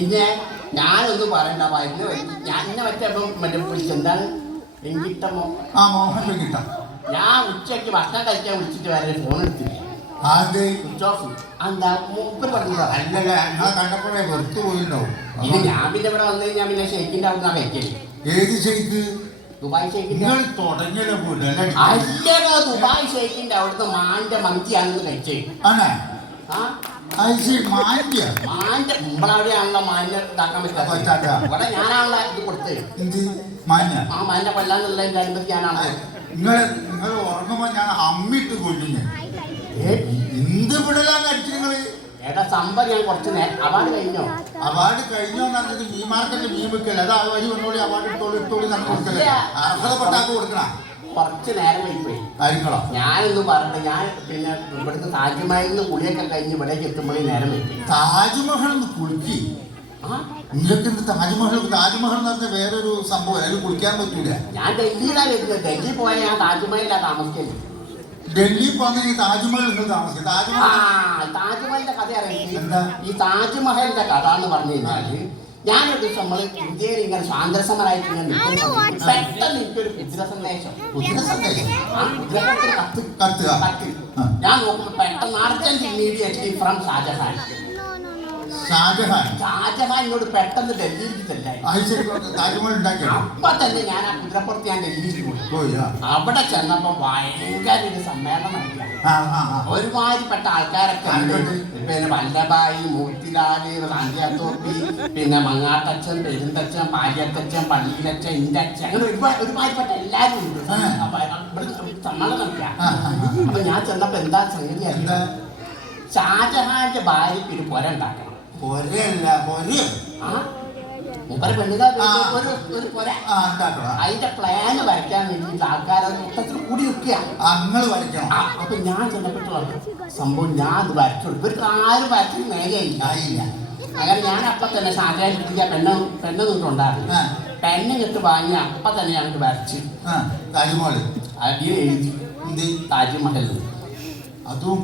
പിന്നെ ഞാനൊന്നും പറയണ്ട വയറ്റിന് ഞാൻ എന്നെ മറ്റേ വിളിച്ചെന്താണ് വെങ്കിട്ടമോ മോഹൻ വെങ്കിട്ട. ഞാൻ ഉച്ചയ്ക്ക് ഭക്ഷണം കഴിക്കാൻ വിളിച്ചിട്ട് വരെ ഫോൺ എടുത്തില്ല. Switch off. എന്താ മൂപ്പര് പറഞ്ഞതാ? അല്ലല്ല, ഞാൻ കണ്ടപ്പോഴേ വെറുത്തു പോയിട്ടുണ്ടാവും. ഇത് ഞാൻ പിന്നെ ഇവിടെ വന്നു കഴിഞ്ഞാൽ പിന്നെ ഷെയ്ക്കിന്റെ അവിടെ നിന്നാ കഴിക്കല്. ഏത് ഷെയ്ക്ക്? ദുബായ് ഷെയ്ക്കിന്റെ. തുടങ്ങിയല്ലോ അല്ലടോ, ദുബായ് ഷെയ്ക്കിന്റെ അവിടുത്തെ മാന്റെ മന്തിയാണെന്ന് കഴിച്ചേ. മാന്റെ നമ്മളവിടെയാണല്ലോ മാന്റെ ഇതാക്കാൻ പറ്റാത്ത. ഇവിടെ ഞാനാണല്ലോ ഇത് കൊടുത്തത്. മാന്റെ കൊല്ലാന്നുള്ളതിന്റെ അനുമതി ഞാനാണ്. നിങ്ങൾ ഉറങ്ങുമ്പോ ഞാൻ അമ്മിട്ട് കൊല്ലുന്നു. എന്ത് വിടലാന്ന് അടിച്ചു നിങ്ങള്? ഏട്ടാ സംഭവം ഞാൻ കുറച്ച് അവാർഡ് കഴിഞ്ഞോ? അവാർഡ് കഴിഞ്ഞോ എന്നത് മീൻ മാർക്കറ്റിൽ മീൻ വെക്കല്ലേ? അത് വഴി ഒന്നുകൂടി അവാർഡ് ഇട്ടോളി നമുക്ക് കൊടുക്കല്ലേ? അർഹതപ്പെട്ട ആൾക്ക് കൊടുക്കണം. കുറച്ച് നേരം വൈകിപ്പോയി ആയിരിക്കണം. ഞാനൊന്നും പറഞ്ഞിട്ട് ഞാൻ പിന്നെ ഇവിടുത്തെ താജ്മഹലിൽ നിന്ന് കുളിയൊക്കെ കഴിഞ്ഞ് ഇവിടേക്ക് എത്തുമ്പോഴേ നേരം വൈകി. താജ്മഹൽ കുളിക്ക് നിങ്ങൾക്ക് താജ്മഹൽ എന്ന് പറഞ്ഞ വേറൊരു സംഭവം. അതിൽ കുളിക്കാൻ പറ്റൂല. ഞാൻ ഡൽഹിയിലാണ് വരുന്നത്. ഡൽഹി പോയാൽ ഞാൻ താജ്മഹലിലാണ് താമസിക്കല്. ഡൽഹി പോകുന്ന താജ്മഹൽ നിങ്ങൾ താമസിക്കും. താജ്മഹലിന്റെ കഥ അറിയാം. ഈ താജ്മഹലിന്റെ കഥ എന്ന് പറഞ്ഞു കഴിഞ്ഞാല് ഞാനൊരു ദിവസം നമ്മള് ഇന്ത്യയിൽ ഇങ്ങനെ സ്വാതന്ത്ര്യസമരമായിട്ട് ഇങ്ങനെ പെട്ടെന്ന് എനിക്കൊരു കുതിര സന്ദേശം കത്ത് ഞാൻ നോക്കുമ്പോ പെട്ടെന്ന് അർജന്റ് ഇമ്മീഡിയറ്റ്ലി ഫ്രം ഷാജഹാൻ എന്നോട് പെട്ടെന്ന് ഡൽഹിയിലേക്ക് ചെല്ലായി. അപ്പൊ തന്നെ ഞാൻ ആ കുതിരപ്പുറത്ത് ഞാൻ ഡൽഹിയിലേക്ക് പോയി. അവിടെ ചെന്നപ്പോ ഭയങ്കര ഒരു സമ്മേളനം നടക്കുക. ഒരുമാതിരിപ്പെട്ട ആൾക്കാരൊക്കെ പിന്നെ വല്ലഭായി, മൂർത്തിലാല്, റാഞ്ചിയാത്തോപ്പി, പിന്നെ മങ്ങാട്ടച്ഛൻ, പെരുന്തച്ഛൻ, പാലിയത്തച്ഛൻ, പള്ളിയിലച്ഛൻ, ഇന്തച്ഛൻ, അങ്ങനെ ഒരുമാതിരിപ്പെട്ട എല്ലാവരും ഉണ്ട്. സമ്മേളനം നടക്കുക. അപ്പൊ ഞാൻ ചെന്നപ്പോ എന്താ സംഗതി അറിയില്ല, ഷാജഹാന്റെ ഭാര്യയ്ക്ക് ഒരു പുര ഉണ്ടാക്കണം. അതിന്റെ പ്ലാന് വരയ്ക്കാൻ വേണ്ടിയിട്ട് ആൾക്കാരെ മൊത്തത്തിൽ കൂടി നിൽക്കുക. അപ്പൊ ഞാൻ ചെന്നപ്പെട്ടുള്ള സംഭവം ഞാൻ അത് വരച്ചു കൊടുക്കും. ഇവർക്ക് ആരും വരച്ചു മേഖലയില്ല. അങ്ങനെ ഞാൻ അപ്പൊ തന്നെ ഷാജഹാൻ പെണ്ണ് നിന്നിട്ടുണ്ടായിരുന്നു. പെണ്ണ് കിട്ട് വാങ്ങി അപ്പൊ തന്നെ ഞങ്ങൾക്ക് വരച്ച് അതിൽ എഴുതി താജ്മഹൽ. അതും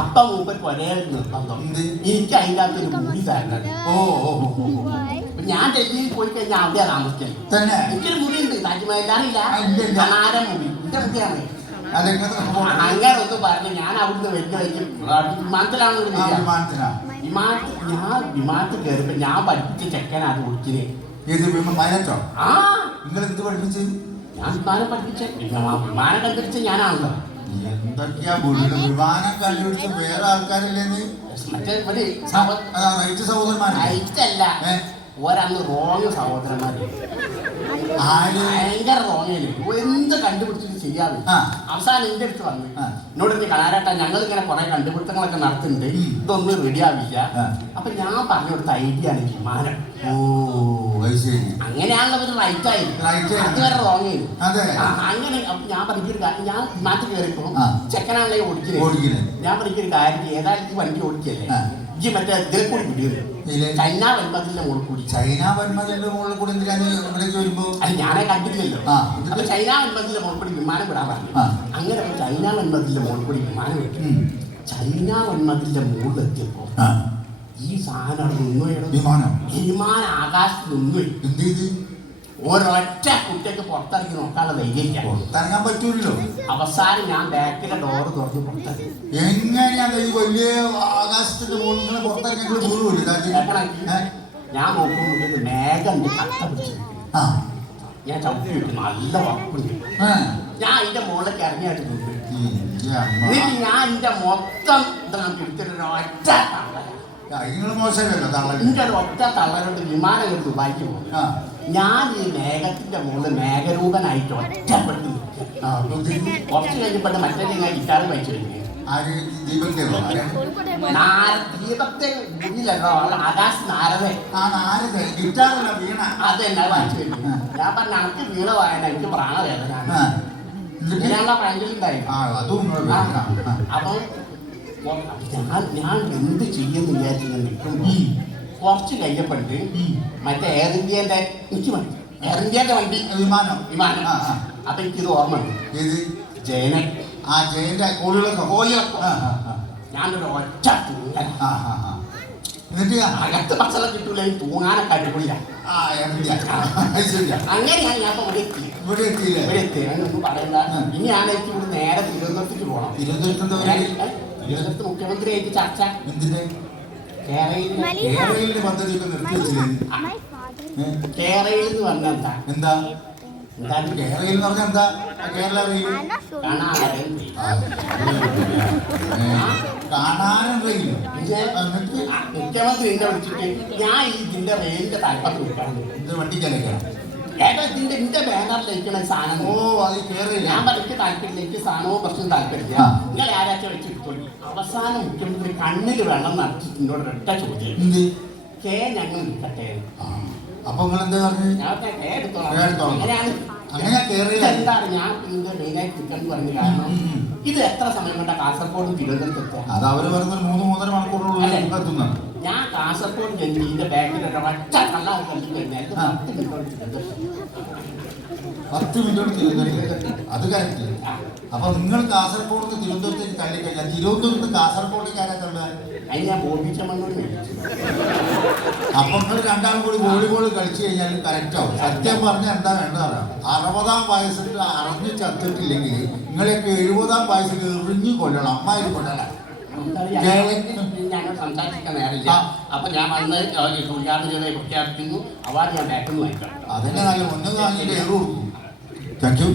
അപ്പൊ മൂപ്പർ ഒരേ നിർബന്ധം എനിക്ക് അതിൻ്റെ അകത്ത് ഒരു മുടി തരണം. ഞാൻ ഡൽഹിയിൽ പോയി കഴിഞ്ഞാൽ അവിടെ താമസിക്കാൻ എനിക്കൊരു മുടി ഉണ്ട്. താജ്മഹൽ അറിയില്ല, കനാരം മുടി എന്റെ മുടിയാണ്. അങ്ങനെ ഒന്നും പറഞ്ഞു ഞാൻ അവിടുന്ന് വലിയ വിമാനത്തിലാണ് ഞാൻ വിമാനത്തിൽ കയറിയപ്പോ ഞാൻ പഠിപ്പിച്ച ചെക്കൻ അത് ഒഴിച്ചില്ലേ. ഞാൻ വിമാനം പഠിപ്പിച്ച വിമാനം കണ്ടുപിടിച്ച ഞാനാണല്ലോ. എന്തൊക്കെയാ വിമാനം കണ്ടുപിടിച്ച വേറെ ആൾക്കാരില്ലേന്ന്? ഒരന്ന് റോങ് സഹോദരന്മാര് ഭയങ്കര റോങ്ങയില് എന്ത് കണ്ടുപിടിച്ചിട്ട് ചെയ്യാതെ അവസാനം എന്റെ അടുത്ത് വന്നു എന്നോട് ഇനി കണാരേട്ടാ ഞങ്ങൾ ഇങ്ങനെ കുറെ കണ്ടുപിടുത്തങ്ങളൊക്കെ നടത്തുന്നുണ്ട്, ഇതൊന്നും റെഡി ആവില്ല. അപ്പൊ ഞാൻ പറഞ്ഞു കൊടുത്ത ഐഡിയ ആണ് വിമാനം. അങ്ങനെയാണല്ലോ ഒരു റൈറ്റായി, അതുവരെ റോങ്ങയില്. അങ്ങനെ അപ്പൊ ഞാൻ പഠിക്കൊരു കാര്യം, ഞാൻ നാട്ടിൽ കയറിപ്പോ ചെക്കനാണല്ലേ ഓടിക്കുന്നത്. ഞാൻ പഠിക്കൊരു കാര്യം, ഏതായാലും ഈ വണ്ടി ഓടിക്കല്ലേ ഈ മറ്റേ ഇതിൽ കൂടി പിടിയത് ചൈന വൻമതിലിന്റെ മുകളിൽ കൂടി. ചൈന വൻമതിലിന്റെ മുകളിൽ കൂടി വരുമ്പോ അത് ഞാനേ കണ്ടിട്ടില്ലല്ലോ. അപ്പൊ ചൈന വൻമതിലിന്റെ മുകളിൽ കൂടി വിമാനം വിടാൻ പറഞ്ഞു. അങ്ങനെ ചൈന വൻമതിലിന്റെ മുകളിൽ കൂടി വിമാനം വിട്ടു. ചൈന വൻമതിലിന്റെ മുകളിൽ എത്തിയപ്പോ ഈ സാധനം വിമാനം ആകാശത്ത് നിന്നു. എന്ത് ചെയ്ത്? ഒരൊറ്റ കുട്ടിക്ക് പുറത്തിറങ്ങി നോക്കാനുള്ള ധൈര്യം പുറത്തിറങ്ങാൻ പറ്റൂല്ലോ. അവസാനം ഞാൻ ബാക്കിലെ ഡോറ് തുറന്ന് പുറത്തിറങ്ങി. എങ്ങനെയാണ് ഈ വലിയ ആകാശത്തിന്റെ മുകളിൽ പുറത്തിറങ്ങി? ഞാൻ നോക്കുമ്പോൾ മേഘം കട്ട പിടിച്ചു. ഞാൻ ചവിട്ടി വിട്ടു, നല്ല വറപ്പുണ്ട്. ഞാൻ അതിന്റെ മുകളിലേക്ക് ഇറങ്ങിയായിട്ട് നിന്നു. ഞാൻ എന്റെ മൊത്തം ഒറ്റ ഒറ്റ തള്ളലോട്ട് വിമാനം കൊണ്ട് ദുബായിക്ക് പോകും. ഞാൻ ഈ മേഘത്തിന്റെ മുകളിൽ മേഘരൂപനായിട്ട് ഒറ്റപ്പെട്ട് കുറച്ച് കഴിഞ്ഞപ്പോൾ മറ്റേ ഞാൻ ഗിറ്റാർ വായിച്ചു കഴിഞ്ഞു. ദീപത്തെ മുന്നിലല്ലോ ആകാശ് നാരദേ അതെന്നെ വായിച്ചു കഴിഞ്ഞു. ഞാൻ പറഞ്ഞ എനിക്ക് വീണ വായന എനിക്ക് പ്രാണവേദന ഇങ്ങനെയുള്ള പ്രാഞ്ചലുണ്ടായി. അപ്പൊ ഞാൻ എന്ത് ചെയ്യുന്നു വിചാരിച്ചു നിൽക്കുമ്പോ കുറച്ച് കഴിഞ്ഞപ്പോണ്ട് മറ്റേ എയർ ഇന്ത്യന്റെ എനിക്ക് വണ്ടി, എയർ ഇന്ത്യന്റെ വണ്ടി വിമാനം. അപ്പൊ എനിക്കിത് ഓർമ്മ ഉണ്ട്. ജയനെ ജയന്റെ കോഴികളൊക്കെ ഞാനൊരു ഒറ്റ എന്നിട്ട് അകത്ത് ഭക്ഷണം കിട്ടൂല തൂങ്ങാനൊക്കെ അടിപൊളിയാ അങ്ങനെയാണ് ഞാൻ ഇവിടെ എത്തിയില്ലേ ഇവിടെ എത്തി അങ്ങനൊന്നും പറയണ്ട. ഇനി ആണെങ്കിൽ ഇവിടെ നേരെ തിരുവനന്തപുരത്തേക്ക് പോകണം. തിരുവനന്തപുരത്ത് മുഖ്യമന്ത്രിയായിട്ട് ചർച്ച എന്തിന്റെ കേരളയിലെ പദ്ധതി നിർത്തി വെച്ചില്ലേ? കേരളയിൽ എന്ന് പറഞ്ഞാൽ എന്താ എന്താ എന്താണ് കേരളയിൽ എന്ന് പറഞ്ഞാൽ എന്താ? കേരള റെയിൽ കാണാനും റെയിലോ? മുഖ്യമന്ത്രി എന്നെ വിളിച്ചിട്ട് ഞാൻ ഇതിന്റെ റെയിലിന്റെ താല്പര്യം വിളിക്കണം. വണ്ടിക്കലക്കണം ഇതിന്റെ ബാനറിലേക്കുള്ള സാധനം. ഓ അത് കേറില്ല. ഞാൻ പറഞ്ഞ താല്പര്യമില്ല, എനിക്ക് സാധനവും പ്രശ്നം താല്പര്യമില്ല. നിങ്ങൾ ആരാച്ചാ വെച്ചിട്ടുള്ളൂ. അവസാനം മുഖ്യമന്ത്രി കണ്ണിൽ വെള്ളം നടത്തിട്ട് എന്നോട് ഒരൊറ്റ ചോദ്യം, ഞങ്ങൾ നിൽക്കട്ടെ. അപ്പൊ നിങ്ങൾ എന്താ പറഞ്ഞു? ഞാൻ എടുത്തോളാം. എന്താണ് ഞാൻ ഇതിന്റെ മെയിനായിട്ട് നിൽക്കണം പറഞ്ഞു. കാരണം ഇത് എത്ര സമയം കൊണ്ടാ കാസർഗോഡ് തിരുവനന്തപുരത്ത് എത്തുക? അത് അവര് പറയുന്നത് 3-3.5 മണിക്കൂറുള്ള എത്തുന്നത്. ഞാൻ കാസർഗോഡ് ജനിച്ച് ഇതിന്റെ ബാക്കിലൊക്കെ ഒറ്റ കള്ളാൻ കണ്ടു കഴിഞ്ഞാൽ 10 മിനിറ്റ് തിരുവനന്തപുരത്ത്. അത് കറക്റ്റ്. അപ്പൊ നിങ്ങൾ കാസർഗോഡ് തിരുവനന്തപുരത്തേക്ക് തള്ളിക്കഴിഞ്ഞാൽ തിരുവനന്തപുരത്ത് കാസർഗോഡേക്ക് ആരാ തള്ളുക? അതിന് ഞാൻ ബോബിച്ച മണ്ണോട് അപ്പൊ നിങ്ങൾ രണ്ടാളും കൂടി വോളിബോൾ കളിച്ചു കഴിഞ്ഞാൽ കറക്റ്റ് ആവും. സത്യം പറഞ്ഞാൽ എന്താ വേണ്ടതാണ്, 60-ാം വയസ്സിൽ അറിഞ്ഞു ചത്തിട്ടില്ലെങ്കിൽ നിങ്ങളെയൊക്കെ 70-ാം വയസ്സിൽ എറിഞ്ഞു കൊല്ലണം. അമ്മായി കൊല്ലണം. ഞങ്ങൾ സംസാരിക്കാൻ നേരില്ല. അപ്പൊ ഞാൻ വന്ന് ഉദ്ഘാടനം ചെയ്ത് പ്രഖ്യാപിക്കുന്നു. അവാർഡ് ഞാൻ ബാക്കിൽ നിന്ന് വാങ്ങിക്കാം. അതിനെ നല്ല മുന്നേ വാങ്ങിയിട്ട് ഏറ് കൊടുക്കും. Thank you.